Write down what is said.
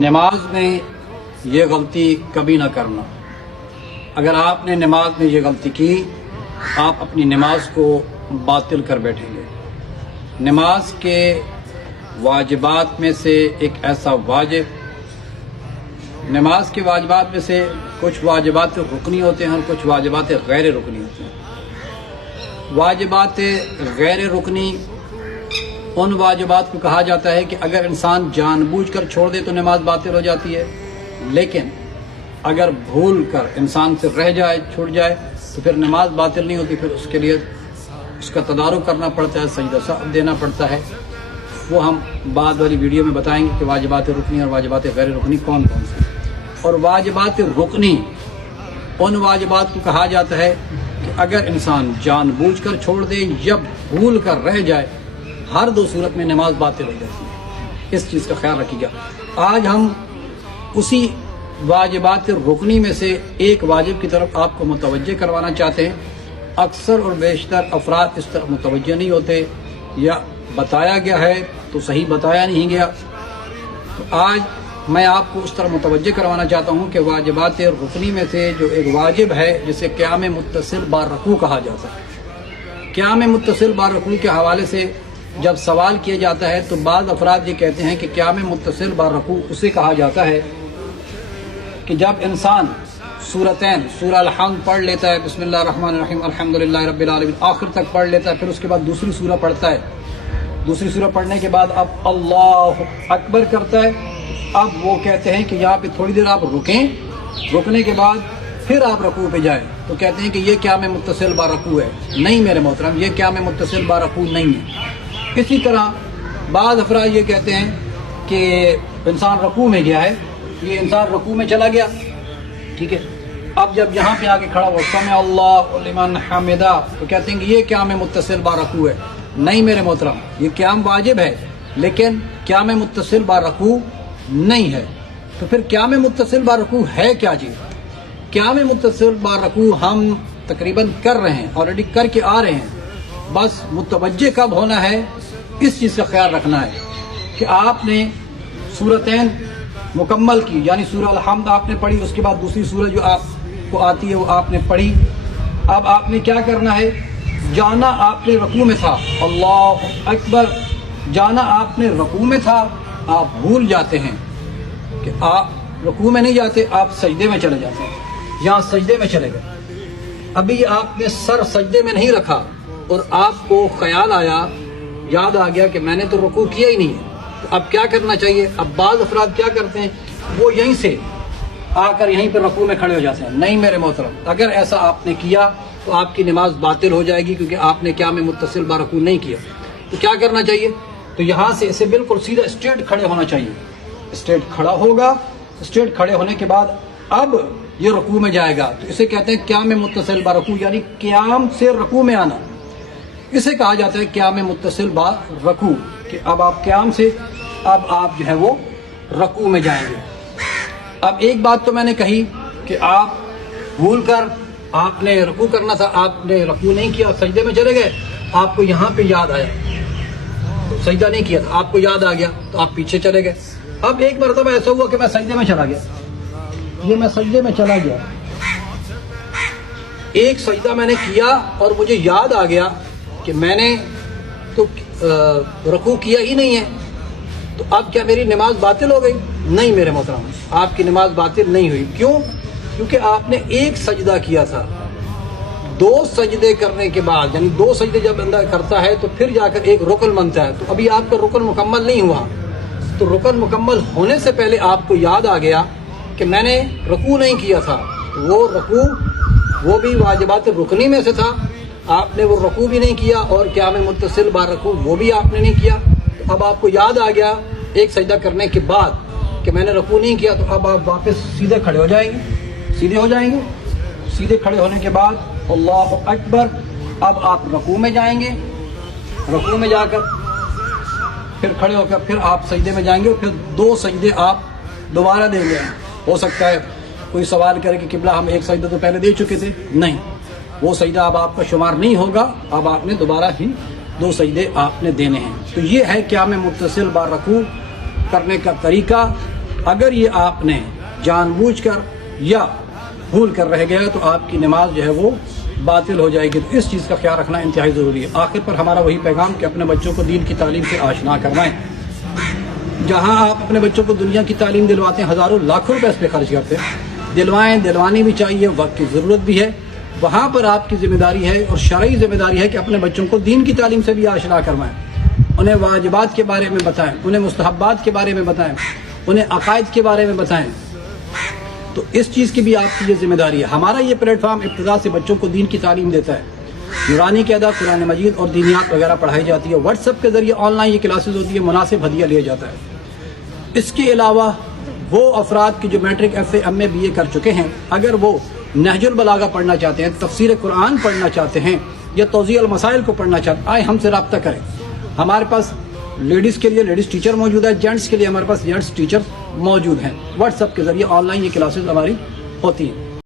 نماز میں یہ غلطی کبھی نہ کرنا۔ اگر آپ نے نماز میں یہ غلطی کی آپ اپنی نماز کو باطل کر بیٹھیں گے۔ نماز کے واجبات میں سے ایک ایسا واجب، نماز کے واجبات میں سے کچھ واجبات رکنی ہوتے ہیں اور کچھ واجبات غیر رکنی ہوتے ہیں۔ واجبات غیر رکنی ان واجبات کو کہا جاتا ہے کہ اگر انسان جان بوجھ کر چھوڑ دے تو نماز باطل ہو جاتی ہے، لیکن اگر بھول کر انسان سے رہ جائے، چھوٹ جائے تو پھر نماز باطل نہیں ہوتی، پھر اس کے لیے اس کا تدارک کرنا پڑتا ہے، سجدہ سہو دینا پڑتا ہے۔ وہ ہم بعد والی ویڈیو میں بتائیں گے کہ واجبات رکنی اور واجبات غیر رکنی کون کون سے۔ اور واجبات رکنی ان واجبات کو کہا جاتا ہے کہ اگر انسان جان بوجھ کر چھوڑ دے یا بھول کر رہ جائے، ہر دو صورت میں نماز باطل ہو جاتی ہے۔ اس چیز کا خیال رکھیے گا۔ آج ہم اسی واجبات رکنی میں سے ایک واجب کی طرف آپ کو متوجہ کروانا چاہتے ہیں۔ اکثر اور بیشتر افراد اس طرف متوجہ نہیں ہوتے، یا بتایا گیا ہے تو صحیح بتایا نہیں گیا۔ تو آج میں آپ کو اس طرح متوجہ کروانا چاہتا ہوں کہ واجبات رکنی میں سے جو ایک واجب ہے جسے قیام متصل با رکوع کہا جاتا ہے۔ قیام متصل با رکوع کے حوالے سے جب سوال کیا جاتا ہے تو بعض افراد یہ کہتے ہیں کہ قیام متصل با رکوع اسے کہا جاتا ہے کہ جب انسان سورتین، سورہ الحمد پڑھ لیتا ہے، بسم اللہ الرحمن الرحیم الحمدللہ رب العالمین آخر تک پڑھ لیتا ہے، پھر اس کے بعد دوسری سورہ پڑھتا ہے، دوسری سورہ پڑھنے کے بعد اب اللہ اکبر کرتا ہے۔ اب وہ کہتے ہیں کہ یہاں پہ تھوڑی دیر آپ رکیں، رکنے کے بعد پھر آپ رکوع پہ جائیں، تو کہتے ہیں کہ یہ قیام متصل با رکوع ہے۔ نہیں میرے محترم، یہ قیام متصل با رکوع نہیں ہے۔ اسی طرح بعض افراد یہ کہتے ہیں کہ انسان رکوع میں گیا ہے، یہ انسان رکوع میں چلا گیا، ٹھیک ہے، اب جب یہاں پہ آگے کھڑا ہوا سمع اللہ لمن حمدہ تو کہتے ہیں کہ یہ قیام متصل با رکوع ہے۔ نہیں میرے محترم، یہ قیام واجب ہے لیکن قیام متصل با رکوع نہیں ہے۔ تو پھر قیام متصل با رکوع ہے کیا چیز؟ قیام متصل با رکوع ہم تقریباً کر رہے ہیں، آلریڈی کر کے آ رہے ہیں، بس متوجہ کب ہونا ہے اس چیز کا خیال رکھنا ہے کہ آپ نے سورتین مکمل کی، یعنی سورہ الحمد آپ نے پڑھی، اس کے بعد دوسری سورہ جو آپ کو آتی ہے وہ آپ نے پڑھی۔ اب آپ نے کیا کرنا ہے، جانا آپ نے رکوع میں تھا، اللہ اکبر، جانا آپ نے رکوع میں تھا، آپ بھول جاتے ہیں کہ آپ رکوع میں نہیں جاتے، آپ سجدے میں چلے جاتے ہیں، یہاں سجدے میں چلے گئے۔ ابھی آپ نے سر سجدے میں نہیں رکھا اور آپ کو خیال آیا، یاد آ گیا کہ میں نے تو رکوع کیا ہی نہیں ہے، تو اب کیا کرنا چاہیے؟ اب بعض افراد کیا کرتے ہیں، وہ یہیں سے آ کر یہیں پہ رکوع میں کھڑے ہو جاتے ہیں۔ نہیں میرے محترم، اگر ایسا آپ نے کیا تو آپ کی نماز باطل ہو جائے گی، کیونکہ آپ نے قیام متصل با رکوع نہیں کیا۔ تو کیا کرنا چاہیے؟ تو یہاں سے اسے بالکل سیدھا اسٹریٹ کھڑے ہونا چاہیے، اسٹریٹ کھڑا ہوگا، اسٹریٹ کھڑے ہونے کے بعد اب یہ رکوع میں جائے گا، تو اسے کہتے ہیں قیام متصل با رکوع، یعنی قیام سے رکوع میں آنا، اسے کہا جاتا ہے قیام متصل با رکوع، کہ اب آپ قیام سے اب آپ جو ہے وہ رکوع میں جائیں گے۔ اب ایک بات تو میں نے کہی کہ آپ بھول کر آپ نے رکوع کرنا تھا، آپ نے رکوع نہیں کیا، سجدے میں چلے گئے، آپ کو یہاں پہ یاد آیا، سجدہ نہیں کیا تھا، آپ کو یاد آ گیا تو آپ پیچھے چلے گئے۔ اب ایک مرتبہ ایسا ہوا کہ میں سجدے میں چلا گیا، یہ میں سجدے میں چلا گیا، ایک سجدہ میں نے کیا اور مجھے یاد آ گیا کہ میں نے تو رکوع کیا ہی نہیں ہے، تو اب کیا میری نماز باطل ہو گئی؟ نہیں میرے محترم، آپ کی نماز باطل نہیں ہوئی۔ کیوں؟ کیونکہ آپ نے ایک سجدہ کیا تھا، دو سجدے کرنے کے بعد، یعنی دو سجدے جب بندہ کرتا ہے تو پھر جا کر ایک رکن بنتا ہے، تو ابھی آپ کا رکن مکمل نہیں ہوا۔ تو رکن مکمل ہونے سے پہلے آپ کو یاد آ گیا کہ میں نے رکوع نہیں کیا تھا، وہ رکوع وہ بھی واجبات رکنی میں سے تھا، آپ نے وہ رکوع بھی نہیں کیا اور قیام متصل با رکوع وہ بھی آپ نے نہیں کیا۔ تو اب آپ کو یاد آ گیا ایک سجدہ کرنے کے بعد کہ میں نے رکوع نہیں کیا، تو اب آپ واپس سیدھے کھڑے ہو جائیں گے، سیدھے ہو جائیں گے، سیدھے کھڑے ہونے کے بعد اللہ اکبر، اب آپ رکوع میں جائیں گے، رکوع میں جا کر پھر کھڑے ہو کر پھر آپ سجدے میں جائیں گے، پھر دو سجدے آپ دوبارہ دیں گے۔ ہو سکتا ہے کوئی سوال کرے کہ قبلہ ہم ایک سجدہ تو پہلے دے چکے تھے، نہیں، وہ سجدہ اب آپ کا شمار نہیں ہوگا، اب آپ نے دوبارہ ہی دو سجدے آپ نے دینے ہیں۔ تو یہ ہے قیام متصل با رکوع کرنے کا طریقہ اگر یہ آپ نے جان بوجھ کر یا بھول کر رہ گئے تو آپ کی نماز جو ہے وہ باطل ہو جائے گی. تو اس چیز کا خیال رکھنا انتہائی ضروری ہے. آخر پر ہمارا وہی پیغام کہ اپنے بچوں کو دین کی تعلیم سے آشنا کروائیں. جہاں آپ اپنے بچوں کو دنیا کی تعلیم دلواتے ہیں، ہزاروں لاکھوں روپے اس پہ خرچ کرتے ہیں، دلوانی بھی چاہیے، وقت کی ضرورت بھی ہے. وہاں پر آپ کی ذمہ داری ہے اور شرعی ذمہ داری ہے کہ اپنے بچوں کو دین کی تعلیم سے بھی آشنا کروائیں، انہیں واجبات کے بارے میں بتائیں، انہیں مستحبات کے بارے میں بتائیں، انہیں عقائد کے بارے میں بتائیں. تو اس چیز کی بھی آپ کی یہ ذمہ داری ہے. ہمارا یہ پلیٹ فارم ابتدا سے بچوں کو دین کی تعلیم دیتا ہے. نورانی قاعدہ، قرآن مجید اور دینیات وغیرہ پڑھائی جاتی ہے. واٹس ایپ کے ذریعے آن لائن یہ کلاسز ہوتی ہے، مناسب ہدیہ لیا جاتا ہے. اس کے علاوہ وہ افراد کی جو matric, F A, M A, B A کر چکے ہیں، اگر وہ نہج البلاغہ پڑھنا چاہتے ہیں، تفسیر قرآن پڑھنا چاہتے ہیں یا توضیح المسائل کو پڑھنا چاہتے ہیں، آئے ہم سے رابطہ کریں. ہمارے پاس لیڈیز کے لیے لیڈیز ٹیچر موجود ہے، جینٹس کے لیے ہمارے پاس جینٹس ٹیچر موجود ہیں. واٹس ایپ کے ذریعے آن لائن یہ کلاسز ہماری ہوتی ہیں.